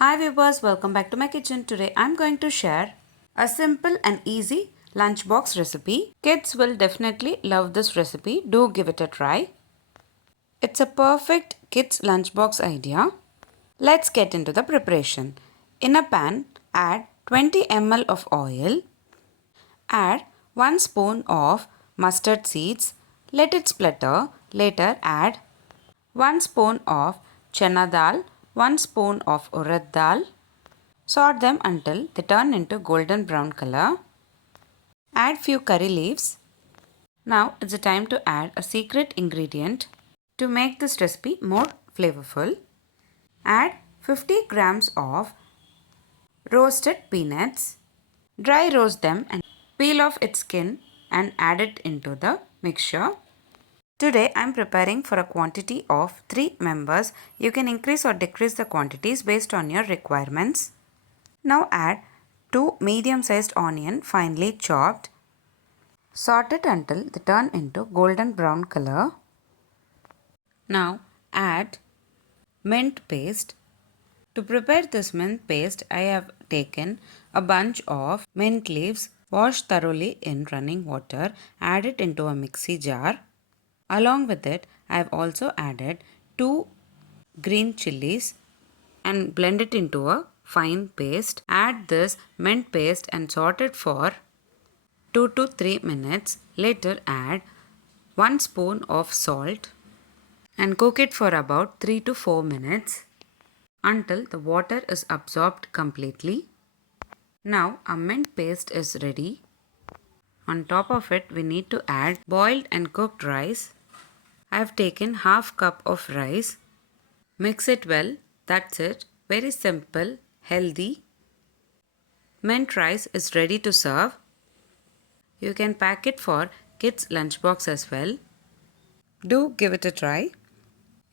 Hi viewers, welcome back to my kitchen. Today I'm going to share a simple and easy lunchbox recipe. Kids will definitely love this recipe. Do give it a try. It's a perfect kids lunchbox idea. Let's get into the preparation. In a pan, add 20 ml of oil. Add 1 spoon of mustard seeds. Let it splutter. Later add 1 spoon of chana dal, 1 spoon of urad dal. Sort them until they turn into golden brown color. Add few curry leaves. Now it's the time to add a secret ingredient to make this recipe more flavorful. Add 50 grams of roasted peanuts. Dry roast them and peel off its skin and add it into the mixture. Today I am preparing for a quantity of 3 members. You can increase or decrease the quantities based on your requirements. Now add 2 medium-sized onion finely chopped. Saute it until they turn into golden brown color. Now add mint paste. To prepare this mint paste, I have taken a bunch of mint leaves, washed thoroughly in running water, add it into a mixie jar. Along with it, I have also added 2 green chilies and blend it into a fine paste. Add this mint paste and saute it for 2 to 3 minutes. Later add 1 spoon of salt and cook it for about 3 to 4 minutes until the water is absorbed completely. Now our mint paste is ready. On top of it we need to add boiled and cooked rice. I have taken half cup of rice. Mix it well. That's it. Very simple, healthy. Mint rice is ready to serve. You can pack it for kids' lunchbox as well. Do give it a try.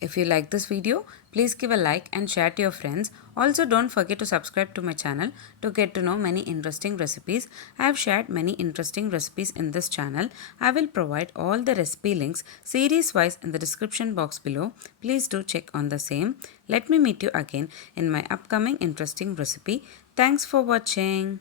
If you like this video, please give a like and share to your friends. Also, don't forget to subscribe to my channel to get to know many interesting recipes. I have shared many interesting recipes in this channel. I will provide all the recipe links series wise in the description box below. Please do check on the same. Let me meet you again in my upcoming interesting recipe. Thanks for watching.